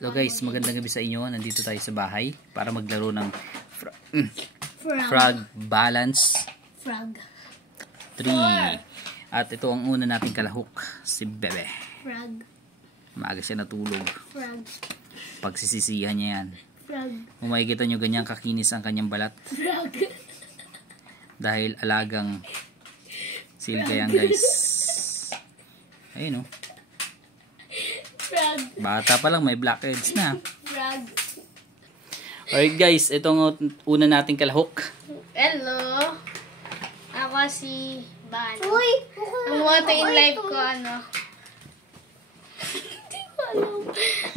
Hello guys, magandang gabi sa inyo. Nandito tayo sa bahay para maglaro ng frog balance. Frog 3. At ito ang una nating kalahok, si Bebe. Frog. Maaga siya natulog. Frog. Pagsisisihan niya yan. Frog. Kung makikita nyo ganyang kakinis ang kanyang balat. Frog. Dahil alagang silga yan guys. Ayun o. Frog. Bata pa lang may blackheads na. Frog. Alright guys, itong una nating kalahok. Hello. Ako si Bano. Uy! Ang motto in life ko, ano? Hindi ko alam.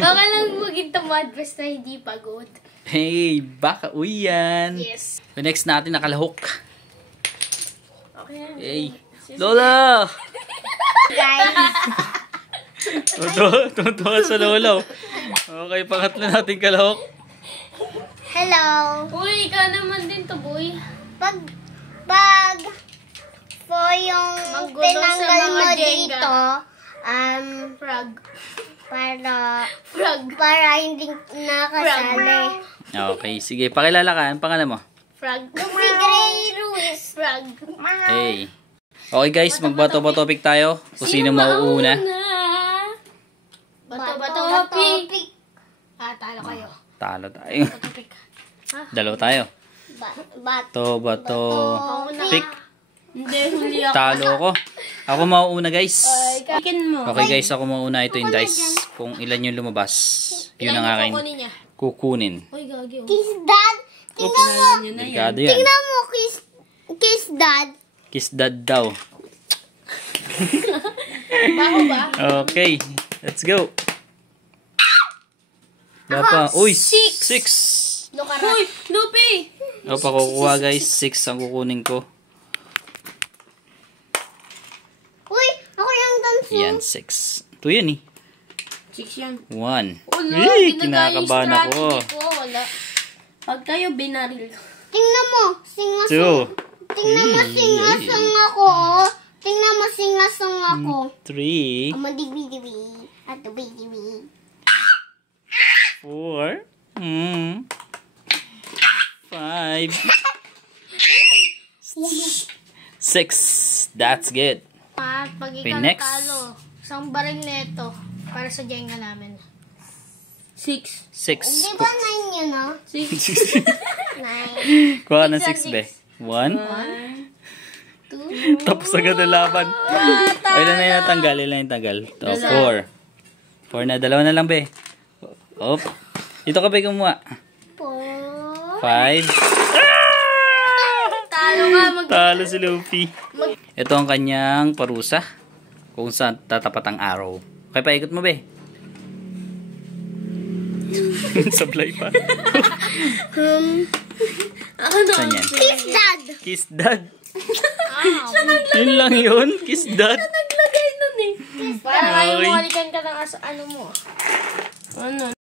Baka lang maging tamad basta hindi pagod. Hey, baka uy yan. Yes. The next natin nakalahok. Okay. Hey, Lola! Guys. Tuwa sa Lola. Okay, pangatlo natin kalahok. Hello. Uy, ikaw naman din to, boy. Pag yung Magulo tinanggal sa mga mo Jenga. dito, Frog. para hindi nakasali. Okay, sige, pakilala ka. Ang pangalan mo? Frog. Si Gray Ruiz. Frog. Hey. Okay guys, magbato-bato topic tayo. Kung sino mauuna. Bato-bato topic. Talo kayo. Talo tayo. Topic. Dalawa tayo. Bato, pick. Hindi, huli ako. Talo ko. Ako mauuna guys. Kakin mo. Okay guys, ako mauuna. Ito yung dice. Kung ilan yung lumabas, yun ang aking niya. kukunin. Uy, gagi. Kiss Dad. Tingnan mo. Delikado yan. Tingnan mo, Kiss Dad. Kiss dad daw. Baho ba? Okay, let's go. Bapa, uy, 6. Uy, Lupi! O, pakukuha guys, 6 ang kukunin ko. Uy, ako yung danso. Yan, 6. Ito yan eh. 6 yan. 1. Wala, Kinakabahan ako. Wala. Pag kayo binaril. Tingnan mo, singasong. 2. Tingnan mo, singasong ako. Tingnan mo, singasong ako. 3. Amadibi-dibi. At dibi-dibi. 4. 5. 6. That's good. Pag Okay, ikaw next. natalo, isang baril neto para sa Jenga namin. 6. 6. Di ba 9 yun, no? 6. 9. Kuha ng 6 be. 1. 2. Tapos agad ang laban. Ilan na yung natanggal? Ilan yung natanggal? 4. 4 na. Dalawa na lang be. Op. Dito ka be kumuha. 4. 5. Talo nga Talo si Luffy. Ito ang kanyang parusa. Kung saan tatapat ang arrow. Okay, paikot mo be. Sablay pa. Saan yan? Kiss Dad. Kiss dad. Yun lang yun. Kiss dad. naglagay nun eh. Para Okay. kayo malikan ka ng ano mo. Ano?